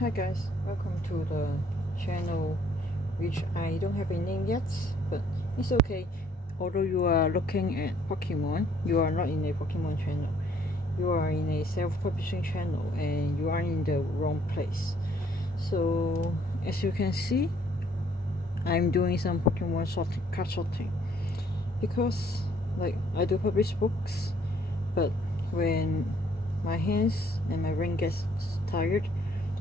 Hi guys, welcome to the channel which I don't have a name yet, but it's okay. Although you are looking at Pokemon, you are not in a Pokemon channel. You are in a self-publishing channel and you are in the wrong place. So as you can see, I'm doing some Pokemon sorting, card sorting, because like I do publish books, but when my hands and my brain gets tired,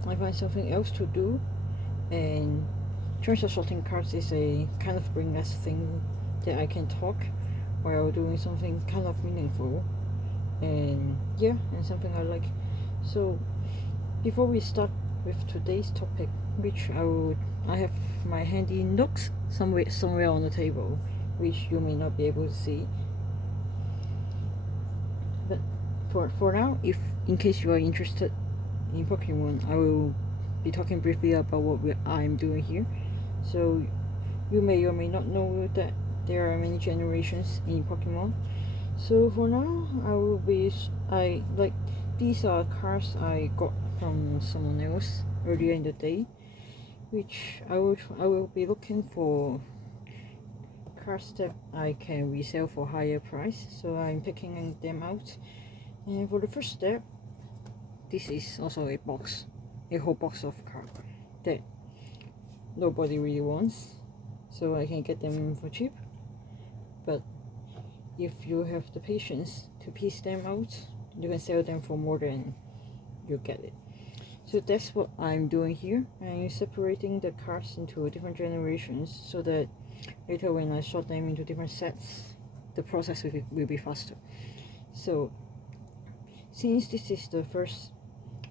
I find something else to do. And terms of sorting cards is a kind of brainless thing that I can talk while doing something kind of meaningful, and yeah, and something I like. So before we start with today's topic, which I have my handy notes somewhere on the table, which you may not be able to see. But for now, if in case you are interested in Pokemon, I will be talking briefly about what I'm doing here. So you may or may not know that there are many generations in Pokemon. So for now, I like these are cards I got from someone else earlier in the day, which I will be looking for cards that I can resell for higher price. So I'm picking them out. And for the first step, this is also a whole box of cards that nobody really wants, so I can get them for cheap. But if you have the patience to piece them out, you can sell them for more than you get it. So that's what I'm doing here. I'm separating the cards into different generations so that later when I sort them into different sets, the process will be faster. So since this is the first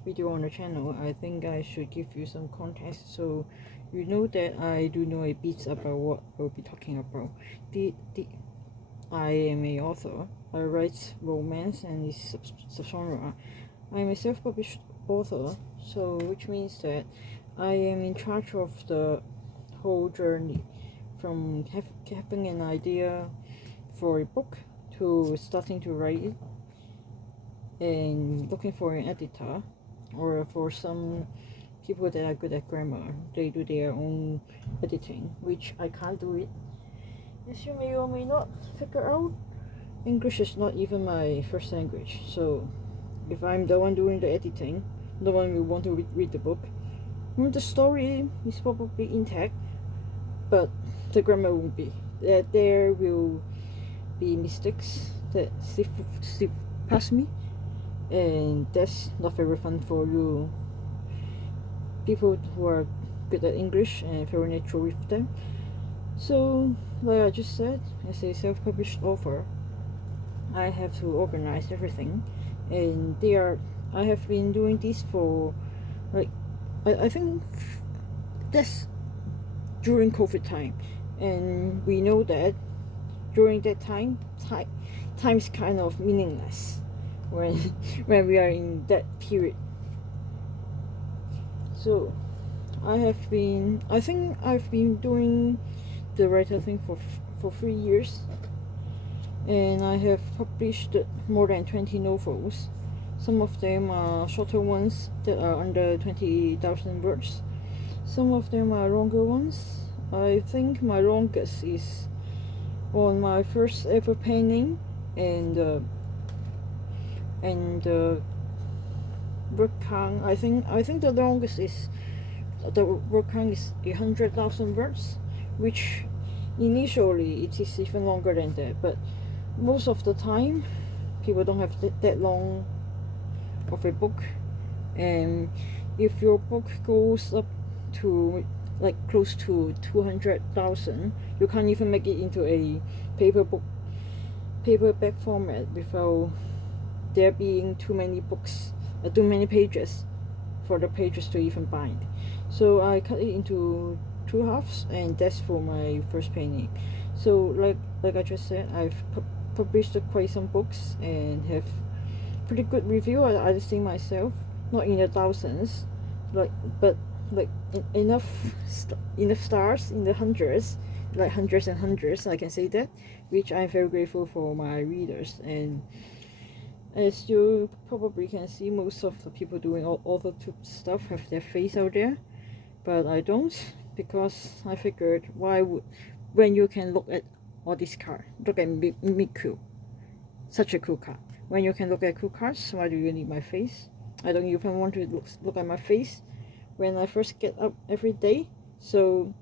video on the channel, I think I should give you some context so you know that I do know a bit about what I'll be talking about. I am a author. I write romance and its subgenre. I am a self-published author, so which means that I am in charge of the whole journey, from having an idea for a book to starting to write it and looking for an editor, or for some people that are good at grammar, they do their own editing, which I can't do it. As you may or may not figure out, English is not even my first language, so if I'm the one doing the editing, no one will want to read the book. The story is probably intact, but the grammar won't be. There will be mistakes that slip past me, and that's not very fun for you people who are good at English and very natural with them. So, like I just said, as a self-published author, I have to organize everything, and I have been doing this for like I think that's during COVID time, and we know that during that time is kind of meaningless when when we are in that period. So I think I've been doing the writer thing for 3 years, and I have published more than 20 novels. Some of them are shorter ones that are under 20,000 words. Some of them are longer ones. I think my longest is on my first ever painting, and word count. I think the longest is the word count is 100,000 words, which initially it is even longer than that, but most of the time people don't have that long of a book. And if your book goes up to like close to 200,000, you can't even make it into a paperback format without there being too many too many pages for the pages to even bind. So I cut it into two halves, and that's for my first painting. So like I just said, I've published quite some books and have pretty good review. I see myself not in the thousands, like but like enough stars in the hundreds, like hundreds and hundreds. I can say that, which I'm very grateful for my readers. And As you probably can see, most of the people doing all the tube stuff have their face out there, but I don't, because I figured why would, when you can look at all this car, look at Miku, such a cool car. When you can look at cool cars, why do you need my face? I don't even want to look at my face when I first get up every day, so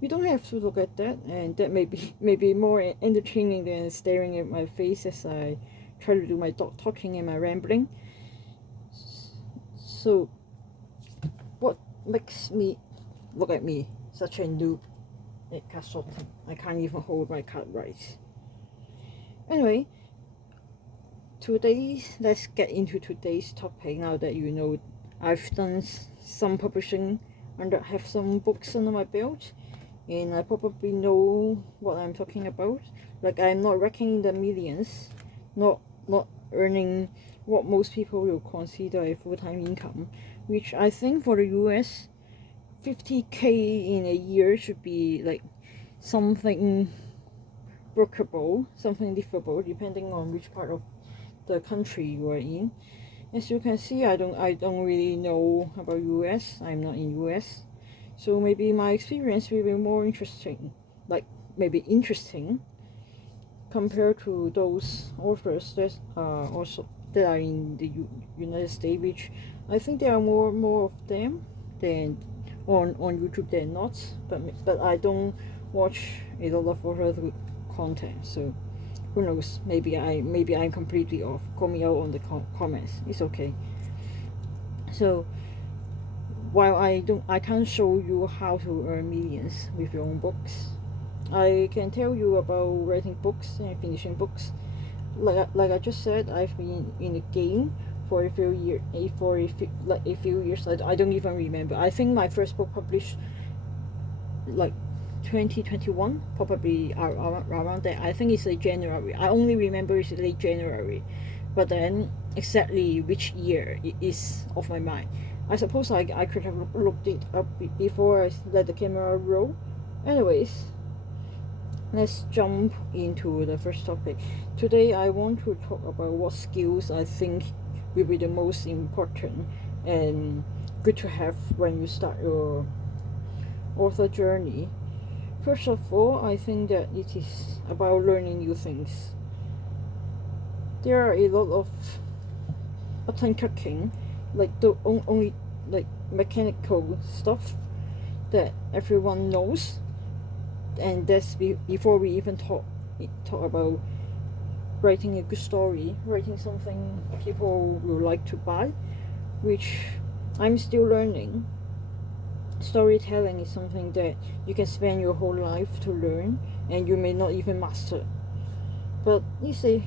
you don't have to look at that, and that may be more entertaining than staring at my face as I try to do my dog talking and my rambling. So what makes me look at me such a noob at card sorting? I can't even hold my card right. Anyway, let's get into today's topic. Now that you know I've done some publishing and have some books under my belt, and I probably know what I'm talking about. Like, I'm not racking the millions, not earning what most people will consider a full-time income, which I think for the US, 50K in a year should be like something workable, something livable, depending on which part of the country you are in. As you can see, I don't really know about US. I'm not in US, so maybe my experience will be more interesting, like maybe interesting compared to those authors that are also that are in the United States, which I think there are more of them than on YouTube than not. But I don't watch a lot of other content, so who knows? Maybe I'm completely off. Call me out on the comments. It's okay. So while I can't show you how to earn millions with your own books, I can tell you about writing books and finishing books. Like I just said, I've been in the game for a few years. I don't even remember. I think my first book published like 2021, probably around that. I think it's like January. I only remember it's late January, but then exactly which year it is off my mind. I suppose I could have looked it up before I let the camera roll. Anyways, let's jump into the first topic. Today I want to talk about what skills I think will be the most important and good to have when you start your author journey. First of all, I think that it is about learning new things. There are a lot of button clicking, like the only like mechanical stuff that everyone knows, and that's before we even talk about writing a good story, writing something people will like to buy, which I'm still learning. Storytelling is something that you can spend your whole life to learn, and you may not even master. But it's a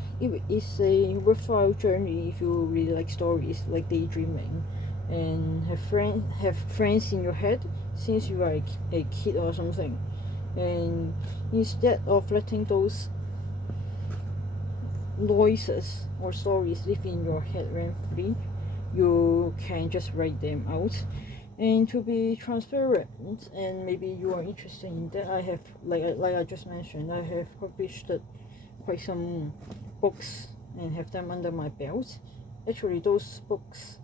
worthwhile journey if you really like stories, like daydreaming, and have friends in your head since you are a kid or something. And instead of letting those noises or stories live in your head rent free, you can just write them out. And to be transparent, and maybe you are interested in that, I have, like I just mentioned, I have published quite some books and have them under my belt. Actually, those books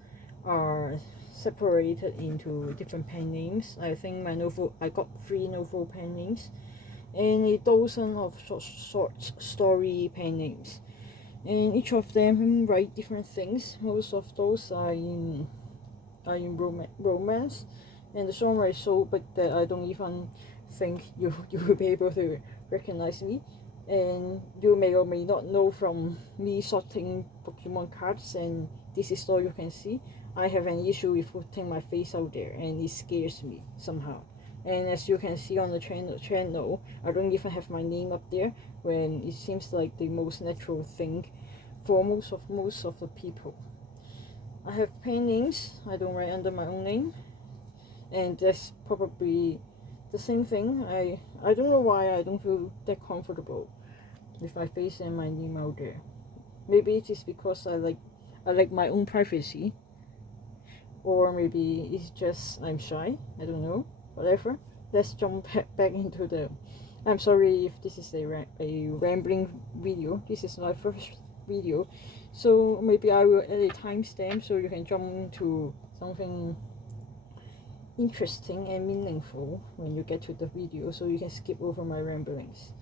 are separated into different pen names. I think I got 3 novel pen names and a dozen of short story pen names, and each of them write different things. Most of those are in romance, and the genre is so big that I don't even think you will be able to recognize me. And you may or may not know from me sorting Pokemon cards, and this is all you can see. I have an issue with putting my face out there, and it scares me somehow. And as you can see on the channel, I don't even have my name up there, when it seems like the most natural thing for most of the people. I have pen names. I don't write under my own name, and that's probably the same thing. I don't know why I don't feel that comfortable with my face and my name out there. Maybe it is because I like my own privacy, or maybe it's just I'm shy. I don't know. Whatever. Let's jump back into the. I'm sorry if this is a rambling video. This is my first video, So maybe I will add a timestamp so you can jump to something interesting and meaningful when you get to the video, so you can skip over my ramblings.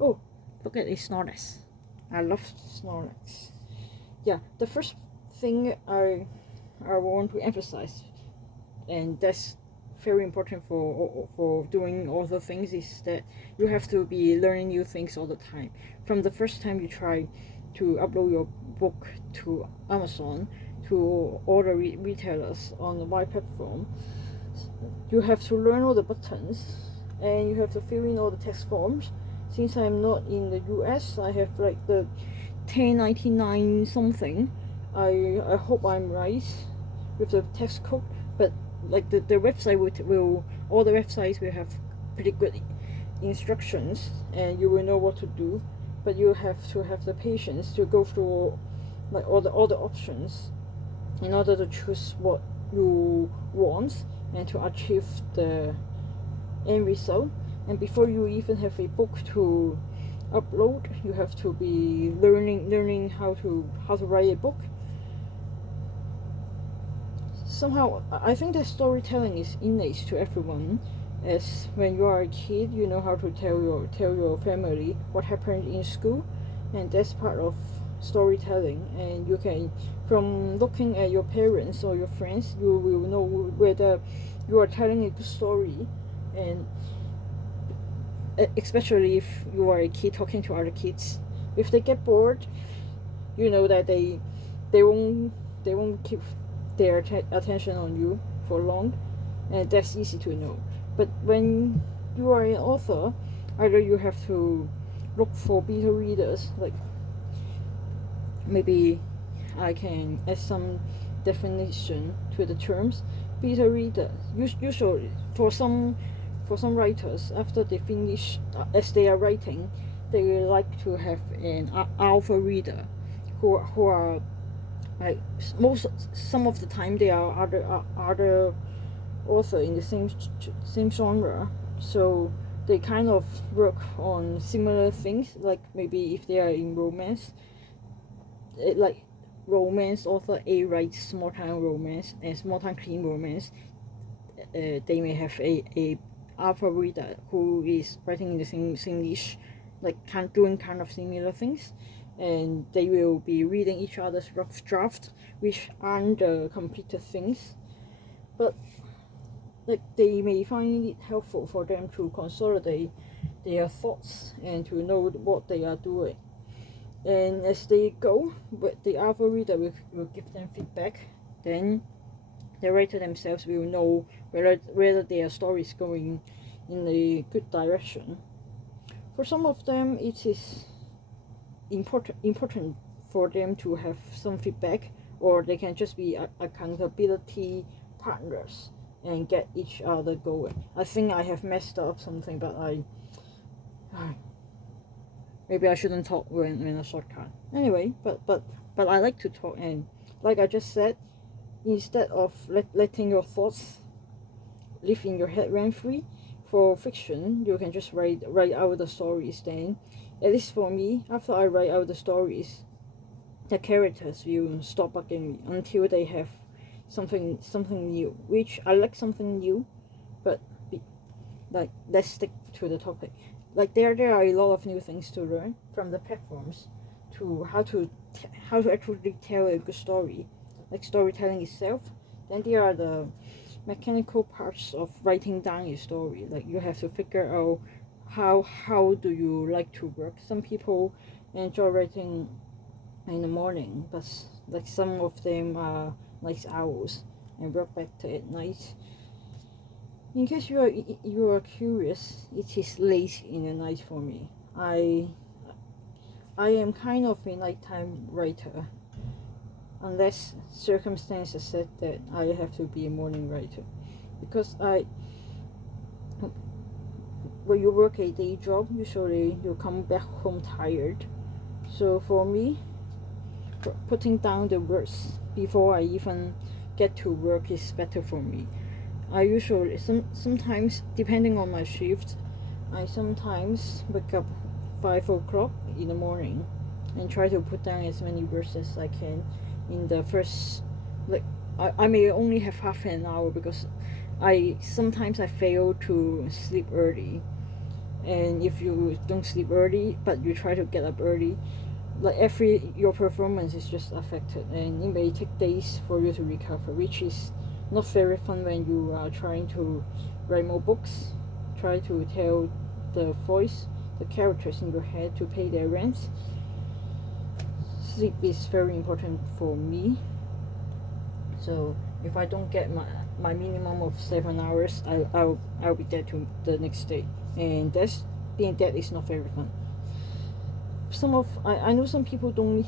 Oh, look at this Snorlax. I love Snorlax. Yeah, the first thing I want to emphasize, and that's very important for doing all the things, is that you have to be learning new things all the time. From the first time you try to upload your book to Amazon, to all the retailers on the my platform, you have to learn all the buttons, and you have to fill in all the text forms. Since I'm not in the US, I have like the 1099 something. I hope I'm right with the text code, but like the website will all the websites will have pretty good instructions, and you will know what to do. But you have to have the patience to go through like all the options in order to choose what you want and to achieve the end result. And before you even have a book to upload, you have to be learning how to write a book. Somehow I think that storytelling is innate to everyone, as when you are a kid you know how to tell your family what happened in school, and that's part of storytelling. And you can, from looking at your parents or your friends, you will know whether you are telling a good story. And especially if you are a kid talking to other kids, if they get bored, you know that they won't keep their attention on you for long, and that's easy to know. But when you are an author, either you have to look for beta readers, like maybe I can add some definition to the terms. Beta reader, usually for some writers, after they finish as they are writing, they will like to have an alpha reader who are like some of the time they are other author in the same genre, so they kind of work on similar things. Like maybe if they are in romance, like romance author A writes small town romance and small town teen romance, they may have a alpha reader who is writing in the same niche, like doing kind of similar things, and they will be reading each other's rough draft, which aren't the completed things, but like they may find it helpful for them to consolidate their thoughts and to know what they are doing. And as they go, but the alpha reader will give them feedback. Then the writer themselves will know whether their story is going in a good direction. For some of them, it is important for them to have some feedback, or they can just be accountability partners and get each other going. I think I have messed up something, but maybe I shouldn't talk when a shortcut. Anyway, but I like to talk, and like I just said, instead of letting your thoughts live in your head rent free, for fiction you can just write out the stories. Then, at least for me, after I write out the stories, the characters will stop bugging me until they have something new, which I like something new. But like, let's stick to the topic. Like there are a lot of new things to learn from the platforms, to how to actually tell a good story, like storytelling itself. Then there are the mechanical parts of writing down a story. Like you have to figure out how do you like to work. Some people enjoy writing in the morning, but like some of them are night owls and work better at night. In case you are curious, it is late in the night for me. I am kind of a nighttime writer, unless circumstances said that I have to be a morning writer, because when you work a day job, usually you come back home tired. So for me, putting down the words before I even get to work is better for me. I usually sometimes, depending on my shift, I sometimes wake up 5 o'clock in the morning and try to put down as many words as I can in the first, like, I may only have half an hour because sometimes I fail to sleep early. And if you don't sleep early but you try to get up early, like your performance is just affected, and it may take days for you to recover, which is not very fun when you are trying to write more books, try to tell the characters in your head to pay their rent. Sleep is very important for me. So if I don't get my minimum of 7 hours, I'll be dead to the next day, and being dead is not very fun. I know some people don't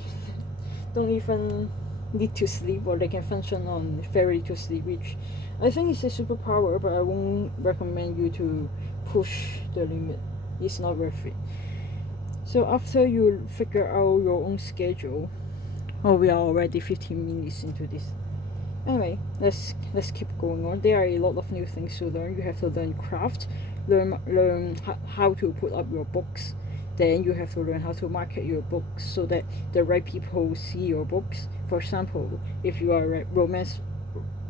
even need to sleep, or they can function on very little sleep, which I think is a superpower, but I won't recommend you to push the limit. It's not worth it. So after you figure out your own schedule, we are already 15 minutes into this. Anyway, let's keep going on. There are a lot of new things to learn. You have to learn craft, learn how to put up your books. Then you have to learn how to market your books so that the right people see your books. For example, if you are a romance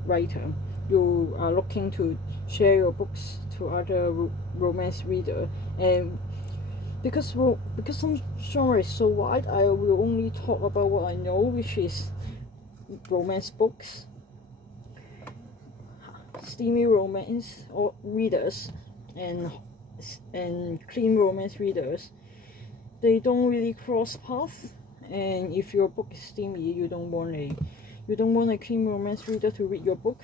writer, you are looking to share your books to other romance reader, and because some genre is so wide, I will only talk about what I know, which is romance books. Steamy romance or readers and clean romance readers, they don't really cross paths. And if your book is steamy, you don't want a clean romance reader to read your book.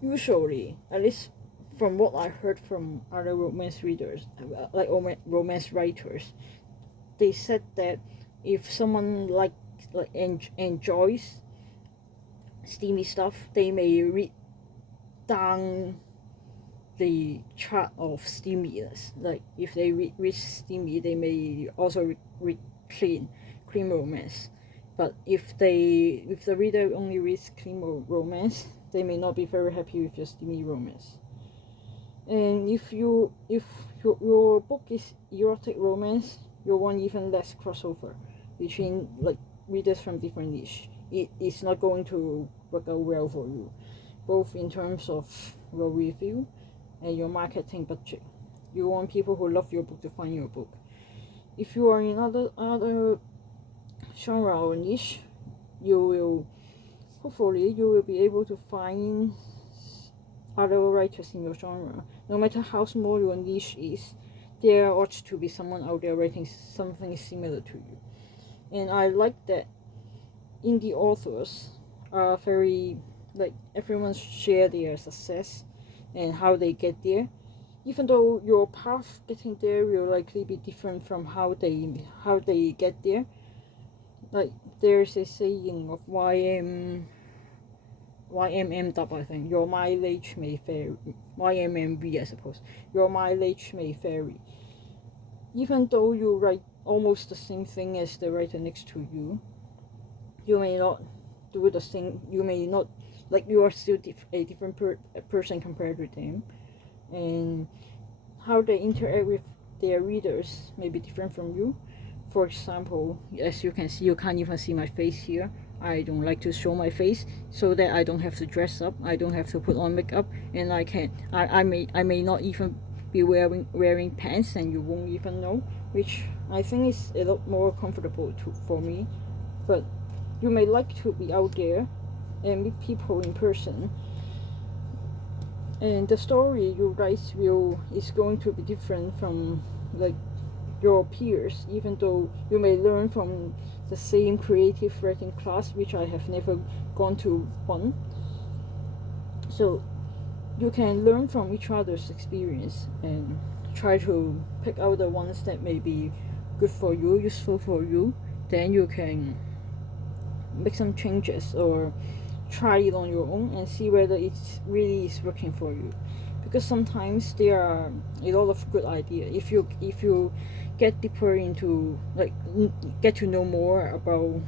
Usually, at least from what I heard from other romance readers, like romance writers, they said that if someone enjoys steamy stuff, they may read down the chart of steaminess. Like if they read steamy, they may also read clean romance. But if the reader only reads clean romance, they may not be very happy with your steamy romance. And if your book is erotic romance, you want even less crossover between like readers from different niche. It is not going to work out well for you, both in terms of your review and your marketing budget. You want people who love your book to find your book. If you are in other genre or niche, hopefully you will be able to find other writers in your genre. No matter how small your niche is, there ought to be someone out there writing something similar to you. And I like that indie authors are very, like, everyone share their success and how they get there, even though your path getting there will likely be different from how they get there. Like there's a saying of YMMW, I think, your mileage may vary. YMMV, I suppose, your mileage may vary. Even though you write almost the same thing as the writer next to you, you may not do the same. You may not, like, you are still a different person compared with them, and how they interact with their readers may be different from you. For example, as you can see, you can't even see my face here. I don't like to show my face so that I don't have to dress up, I don't have to put on makeup, and I may not even be wearing pants, and you won't even know, which I think is a lot more comfortable for me. But you may like to be out there and meet people in person, and the story you write is going to be different from like your peers, even though you may learn from the same creative writing class, which I have never gone to one. So you can learn from each other's experience and try to pick out the ones that may be good for you, useful for you. Then you can make some changes or try it on your own and see whether it really is working for you. Because sometimes there are a lot of good ideas. If you get deeper into, like, get to know more about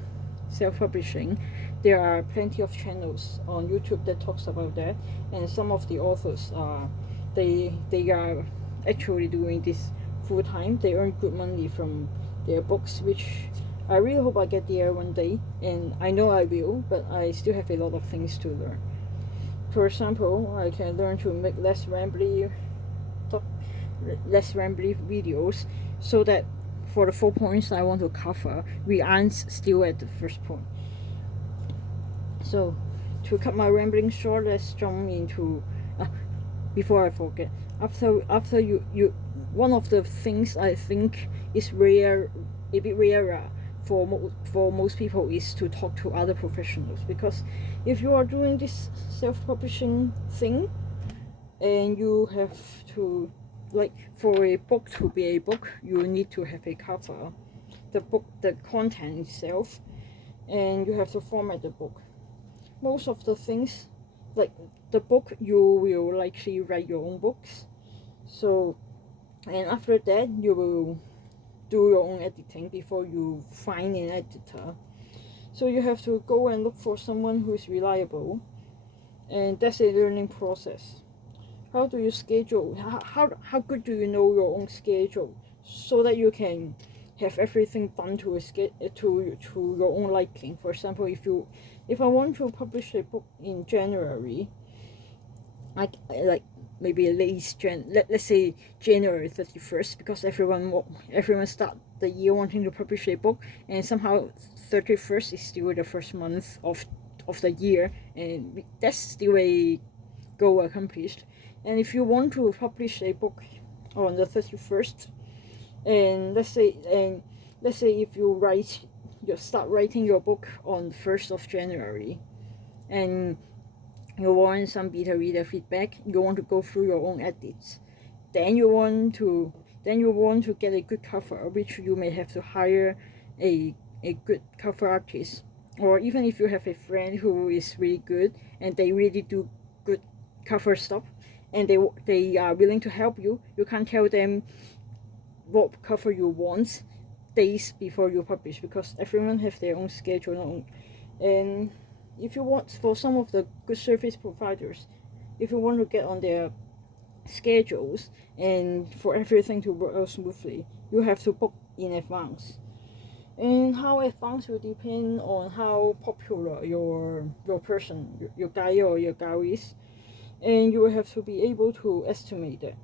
self-publishing, there are plenty of channels on YouTube that talks about that, and some of the authors are they are actually doing this full time. They earn good money from their books, which I really hope I get there one day, and I know I will, but I still have a lot of things to learn. For example, I can learn to make less rambly videos, so that for the 4 points I want to cover, we aren't still at the first point. So to cut my rambling short, let's jump into before I forget. After you one of the things I think is a bit rarer for most people is to talk to other professionals, because if you are doing this self-publishing thing and you have to, like, for a book to be a book, you need to have a cover, the content itself, and you have to format the book. Most of the things, like the book, you will likely write your own books. So, and after that, you will do your own editing before you find an editor. So you have to go and look for someone who is reliable, and that's a learning process. How do you schedule? How good do you know your own schedule, so that you can have everything done to your own liking? For example, if I want to publish a book in January, I like maybe let's say January 31st, because everyone start the year wanting to publish a book, and somehow 31st is still the first month of the year, and that's still a goal accomplished. And if you want to publish a book on the 31st, and let's say if you start writing your book on the 1st of January, and you want some beta reader feedback, you want to go through your own edits, then you want to get a good cover, which you may have to hire a good cover artist, or even if you have a friend who is really good and they really do good cover stuff, and they are willing to help you, you can't tell them what cover you want days before you publish, because everyone have their own schedule. And if you want, for some of the good service providers, if you want to get on their schedules and for everything to work out smoothly, you have to book in advance. And how advanced will depend on how popular your person, your guy or your gal is, and you will have to be able to estimate it.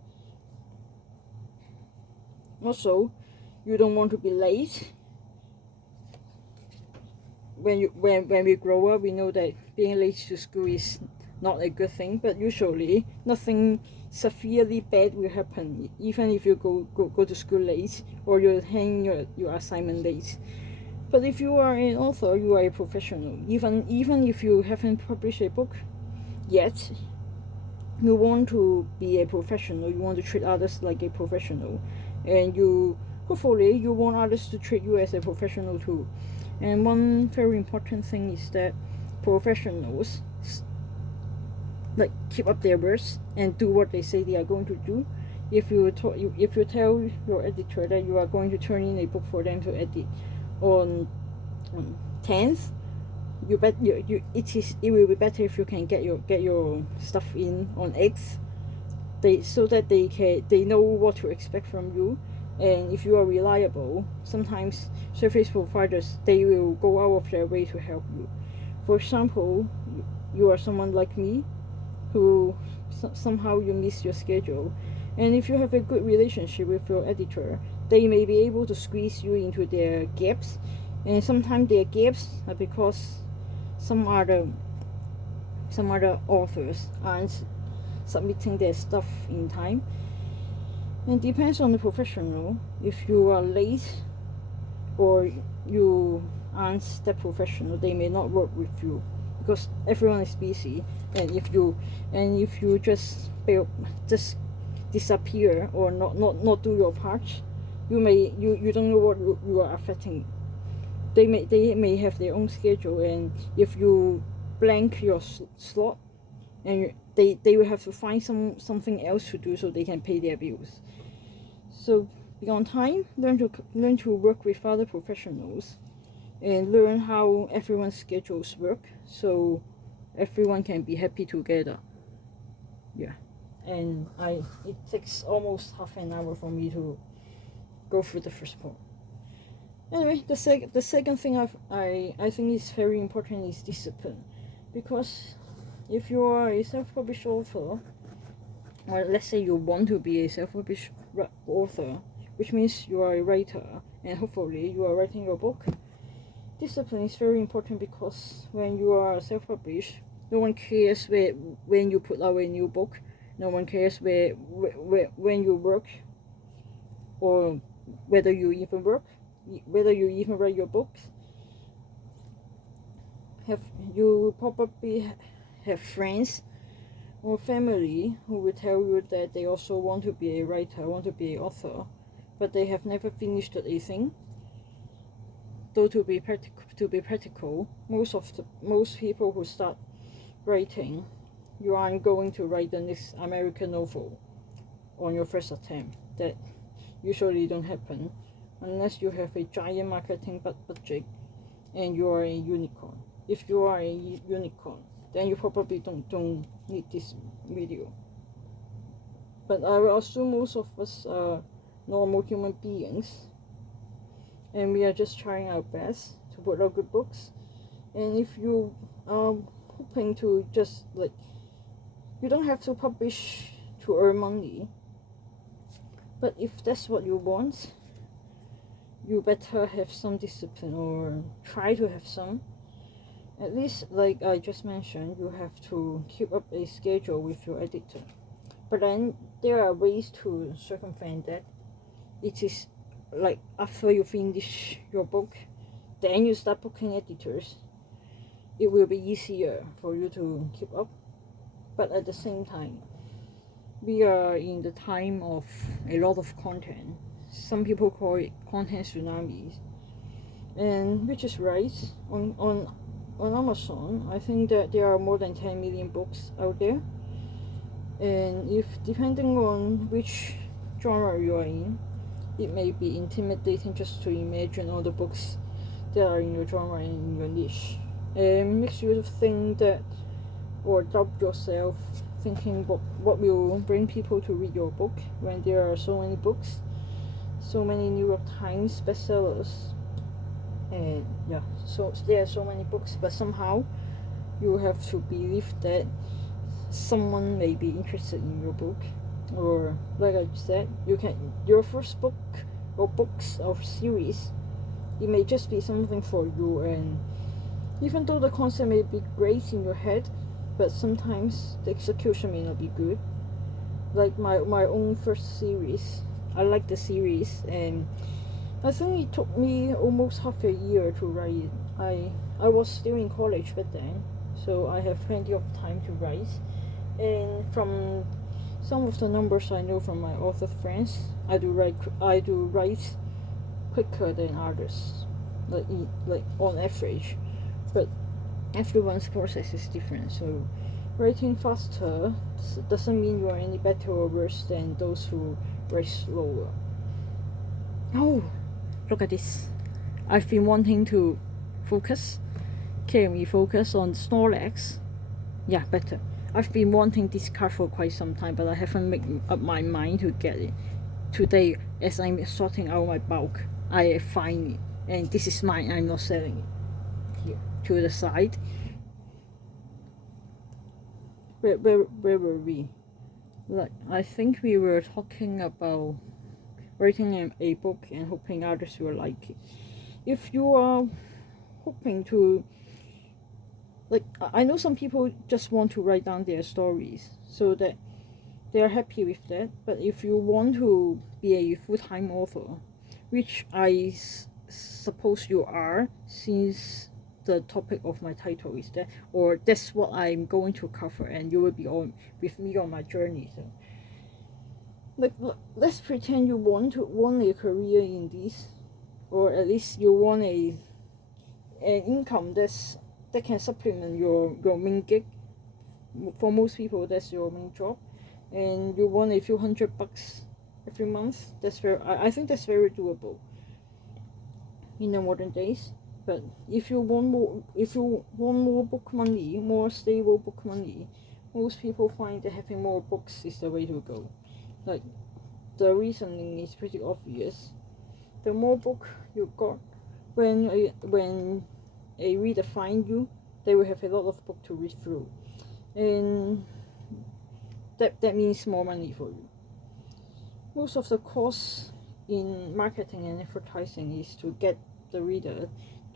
Also, you don't want to be late. When we grow up, we know that being late to school is not a good thing, but usually nothing severely bad will happen, even if you go to school late, or you hang your assignment late. But if you are an author, you are a professional. Even if you haven't published a book yet, you want to be a professional. You want to treat others like a professional, and hopefully you want others to treat you as a professional too. And one very important thing is that professionals keep up their words and do what they say they are going to do. If you tell your editor that you are going to turn in a book for them to edit on 10th, it will be better if you can get your stuff in on 8th, so that they know what to expect from you. And if you are reliable, sometimes service providers, they will go out of their way to help you. For example, you are someone like me who somehow you miss your schedule, and if you have a good relationship with your editor, they may be able to squeeze you into their gaps. And sometimes their gaps are because some other authors aren't submitting their stuff in time. And depends on the professional. If you are late or you aren't that professional, they may not work with you, because everyone is busy. And if you just disappear or not do your part, you don't know what you are affecting. They may have their own schedule, and if you blank your slot, and they will have to find something else to do so they can pay their bills. So be on time, learn to work with other professionals, and learn how everyone's schedules work, so everyone can be happy together. Yeah. And it takes almost half an hour for me to go through the first part. Anyway, the second thing I think is very important is discipline, because if you are a self-published author, or let's say you want to be a self-published author, which means you are a writer and hopefully you are writing your book, discipline is very important, because when you are self-published, no one cares when you put out a new book, no one cares when you work, or whether you even work, whether you even write your books. You probably have friends or family who will tell you that they also want to be a writer, want to be an author, but they have never finished a thing. Though to be practical, most people who start writing, you aren't going to write the next American novel on your first attempt. That usually don't happen unless you have a giant marketing budget and you are a unicorn. If you are a unicorn, then you probably don't need this video. But I will assume most of us are normal human beings, and we are just trying our best to put out good books. And if you are hoping to just you don't have to publish to earn money, but if that's what you want, you better have some discipline, or try to have some. At least, like I just mentioned, you have to keep up a schedule with your editor. But then there are ways to circumvent that. It is like after you finish your book, then you start booking editors. It will be easier for you to keep up. But at the same time, we are in the time of a lot of content. Some people call it content tsunamis, and which is right. On Amazon, I think that there are more than 10 million books out there, and if depending on which genre you are in, it may be intimidating just to imagine all the books that are in your genre and in your niche. It makes you think that, or doubt yourself, thinking what will bring people to read your book when there are so many books, so many New York Times bestsellers, and yeah, so there are so many books, but somehow you have to believe that someone may be interested in your book. Or like I said, your first book or books or series, it may just be something for you, and even though the concept may be great in your head, but sometimes the execution may not be good. Like my own first series, I like the series, and I think it took me almost half a year to write it. I was still in college back then, so I have plenty of time to write. And from some of the numbers I know from my author friends, I do write quicker than others, like on average. But everyone's process is different, so writing faster doesn't mean you are any better or worse than those who write slower. Oh, look at this. I've been wanting to focus. Can we focus on Snorlax? Yeah, better. I've been wanting this card for quite some time, but I haven't made up my mind to get it. Today, as I'm sorting out my bulk, I find it, and this is mine. I'm not selling it. Here, to the side. Where were we? Like, I think we were talking about writing a book and hoping others will like it. If you are hoping to, like, I know some people just want to write down their stories so that they are happy with that, but if you want to be a full-time author, which I suppose you are, since the topic of my title is that, or that's what I'm going to cover, and you will be on with me on my journey. So, like, let's pretend you want a career in this, or at least you want an income that can supplement your main gig. For most people, that's your main job, and you want a few $100 every month. I think that's very doable in the modern days. But if you want more book money, more stable book money, most people find that having more books is the way to go. Like, the reasoning is pretty obvious. The more book you got, when a reader find you, they will have a lot of book to read through, and that means more money for you. Most of the cost in marketing and advertising is to get the reader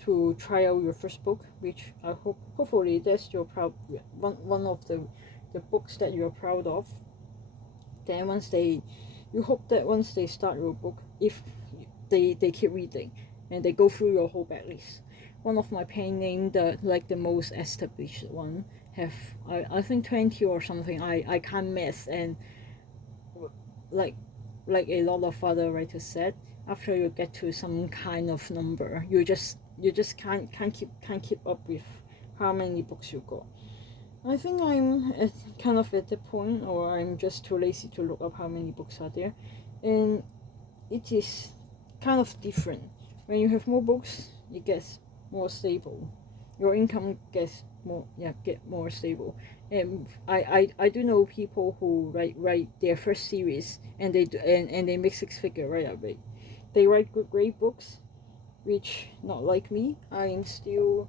to try out your first book, which I hopefully that's your one of the books that you're proud of. Then you hope that once they start your book, if they keep reading and they go through your whole backlist. One of my pen name, the most established one, have I think 20 or something. I can't math, and like a lot of other writers said, after you get to some kind of number, you just can't keep up with how many books you got. I think I'm kind of at the point, or I'm just too lazy to look up how many books are there, and it is kind of different. When you have more books, it gets more stable. Your income gets more stable. And I do know people who write their first series, and they make six figure right away. They write great books, which not like me. I am still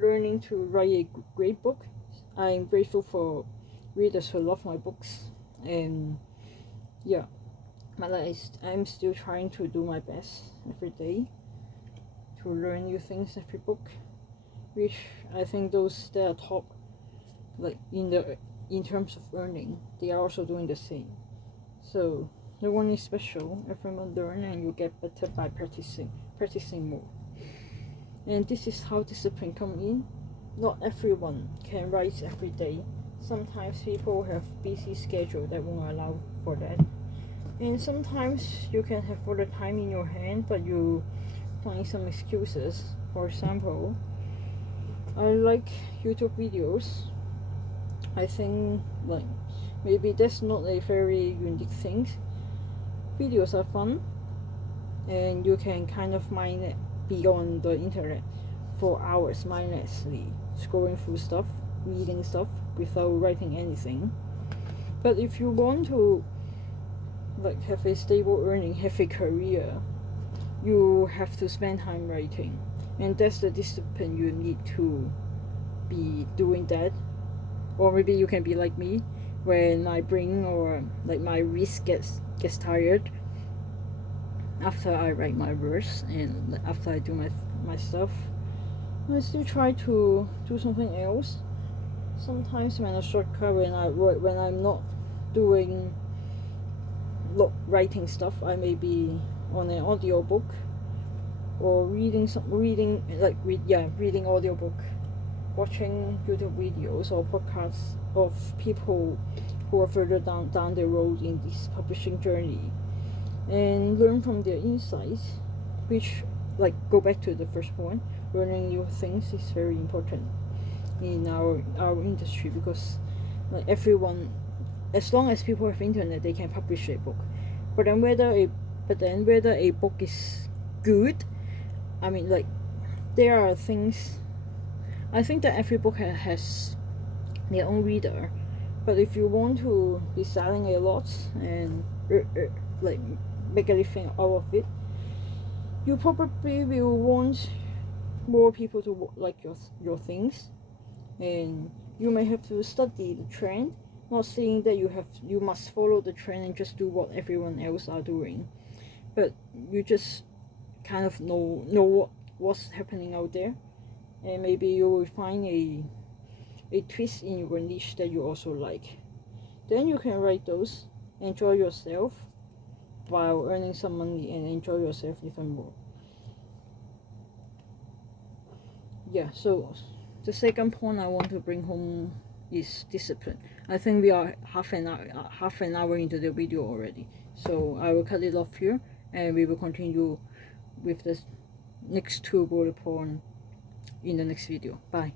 learning to write a great book. I'm grateful for readers who love my books, and yeah, I'm still trying to do my best every day to learn new things every book, which I think those that are top, like in terms of earning, they are also doing the same. So no one is special. Everyone learn, and you get better by practicing more. And this is how discipline come in. Not everyone can write every day. Sometimes people have busy schedule that won't allow for that. And sometimes you can have all the time in your hand, but you find some excuses. For example, I like YouTube videos. I think like maybe that's not a very unique thing. Videos are fun, and you can kind of be on the internet for hours mindlessly, scrolling through stuff, reading stuff without writing anything. But if you want to like have a stable earning, have a career, you have to spend time writing, and that's the discipline you need to be doing that. Or maybe you can be like me, when my brain or like my wrist gets tired after I write my verse and after I do my stuff. I still try to do something else. Sometimes when I shortcut, when I'm not doing writing stuff, I may be on an audiobook or reading audiobook, watching YouTube videos or podcasts of people who are further down the road in this publishing journey, and learn from their insights, which like go back to the first point. Learning new things is very important in our industry, because like everyone, as long as people have internet, they can publish a book. But then whether a book is good, I mean, like, there are things. I think that every book has their own reader, but if you want to be selling a lot and like make a living out of it, you probably will want more people to like your things, and you may have to study the trend. Not saying that you must follow the trend and just do what everyone else are doing, but you just kind of know what's happening out there, and maybe you will find a twist in your niche that you also like. Then you can write those, enjoy yourself while earning some money, and enjoy yourself even more. Yeah, so the second point I want to bring home is discipline. I think we are half an hour into the video already, so I will cut it off here, and we will continue with the next two bullet points in the next video. Bye.